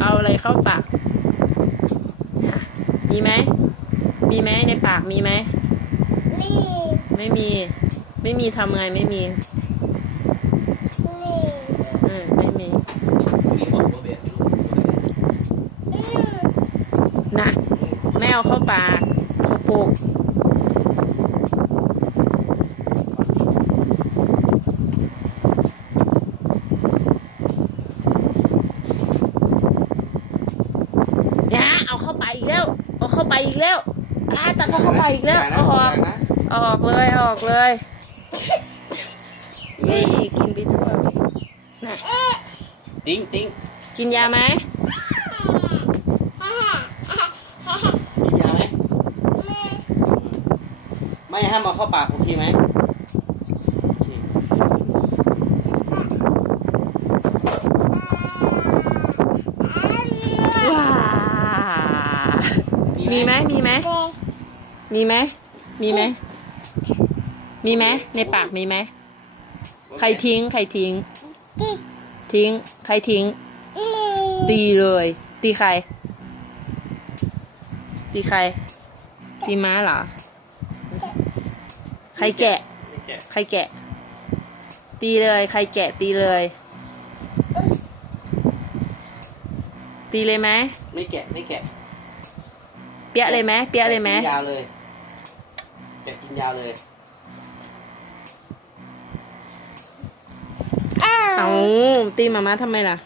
เอาอะไรเข้าปาก มีไหม มีไหมในปากมีไหม มี ไม่มี ไม่มีทำไงไม่มีไม่มีน่ะแม่เอาเข้าปากสกปรก เอาเข้าไปอีกแล้วอ่าแต่เขาเข้าไปอีกแล้วย่านะเอาออกย่านะเอาออกเลยเอาออกเลย นี่กินไปทั่วนะติ้งติ้งกินยาไหมกินยาไหมไม่ห้ามเอาเข้าปากโอเคไหมโอเค ว้า มีไหมมีไหมมีไหมมีไหมมีไหมในปากมีไหมใครทิ้ง ใครทิ้ง ทิ้ง ใครทิ้ง ตีเลย ตีใคร ตีใคร ตีม้าเหรอ ใครแกะ ใครแกะ ตีเลย ใครแกะ ตีเลย ตีเลยไหม ไม่แกะ ไม่แกะ เปียะเลยไหมเปียะเลยไหมแกะกินยาเลยแกะกินยาเลยอ้าวเอาตีหมาม่าทำไมล่ะ